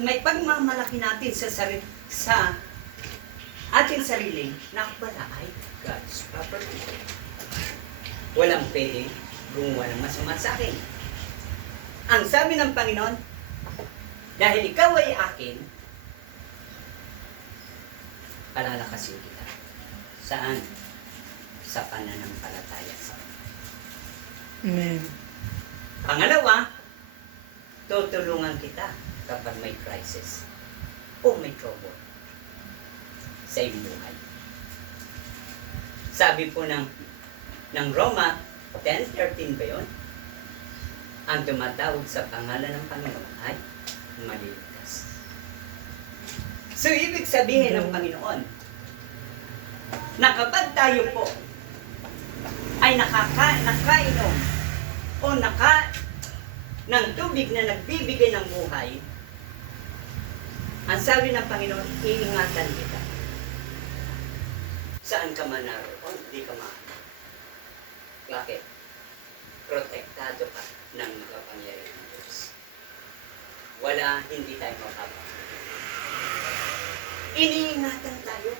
may pagmamalaki natin sa ating sarili na wala ay God's property. Walang pwedeng gumawa ng masama sa akin. Ang sabi ng Panginoon, dahil ikaw ay akin, palalakasin kita. Saan? Sa pananampalataya sa Kanya. Amen. Pangalawa, tutulungan kita kapag may crisis o may trouble sa iyong buhay. Sabi po ng Roma 10:13 ba yun? Ang tumatawag sa pangalan ng Panginoon ay maliligtas. So, ibig sabihin ng Panginoon na kapag tayo po ay nakainom o ng tubig na nagbibigay ng buhay, ang sabi ng Panginoon, iingatan kita. Saan ka man naroon, hindi ka maano. Bakit? Protektado ka ng makapangyarihan ng Diyos. Wala, hindi tayo makapag. Iniingatan tayo.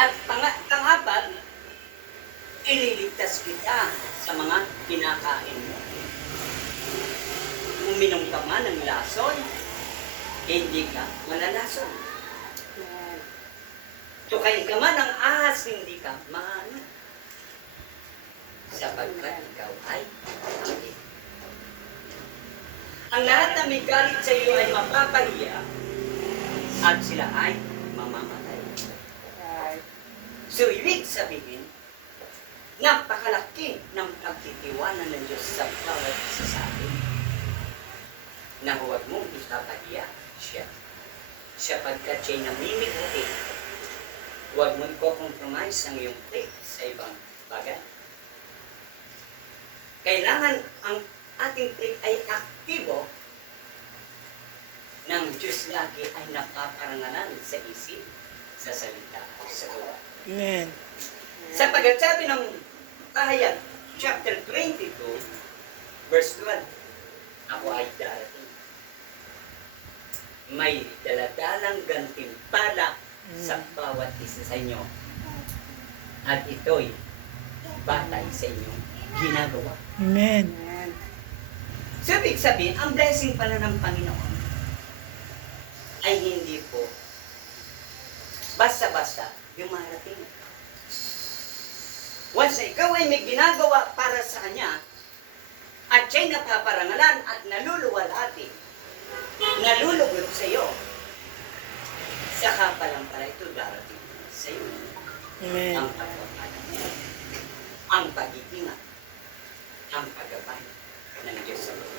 At pang-apat, ililigtas kita sa mga kinakain mo. Uminom ka man ng lason, hindi ka malalason. Tukain ka man ng ahas, hindi ka maano. Sapagkat ikaw ay akin. Ang lahat na may galit sa iyo ay mapapahiya at sila ay mamamatay. So, ibig sabihin, napakalaki ng pagtitiwala ng Diyos sa bawat isa sa atin na huwag mong ipapahiya siya. Sapagkat siya'y namimigati. Huwag mo i-compromise ang iyong faith sa ibang bagay. Kailangan ang ating faith ay aktibo ng Diyos lagi ay napaparangalan sa isip, sa salita, sa gawa. Amen. Sapagkat sabi ng Pahayag, chapter 22, verse 12, ako ay darating. May daladalang gantimpala sa bawat isa sa inyo. At ito'y batay sa inyong ginagawa. Amen. So, ibig sabihin, ang blessing pala ng Panginoon ay hindi po basta-basta dumarating. Once na ikaw ay may ginagawa para sa Kanya, at siya'y napaparangalan at naluluwalhati, nalulugod sa iyo, saka pa lang pala ito darating sa iyo. Amen. Ang pagpapalang, ang pag-iingat, ang paggabay ng Diyos sa iyo.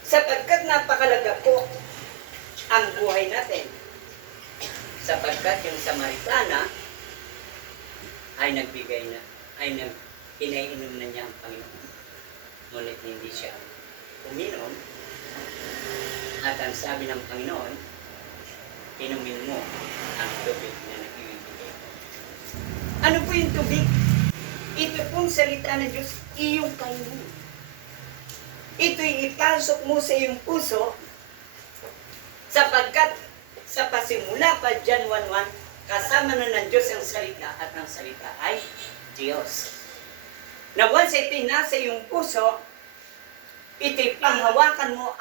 Sapagkat napakalaga po ang buhay natin. Sapagkat yung Samaritana ay nagbigay na, pinainom na niya ang Panginoon. Ngunit hindi siya uminom. At ang sabi ng Panginoon, inumin mo ang tubig na nagbibigay ko. Ano po yung tubig? Ito pong salita ng Diyos, iyong kainin. Ito'y ipasok mo sa iyong puso, sapagkat sa pasimula pa, John 1:1, kasama na ng Diyos ang salita at ang salita ay Diyos. Na once ito'y nasa iyong puso, ito'y panghawakan mo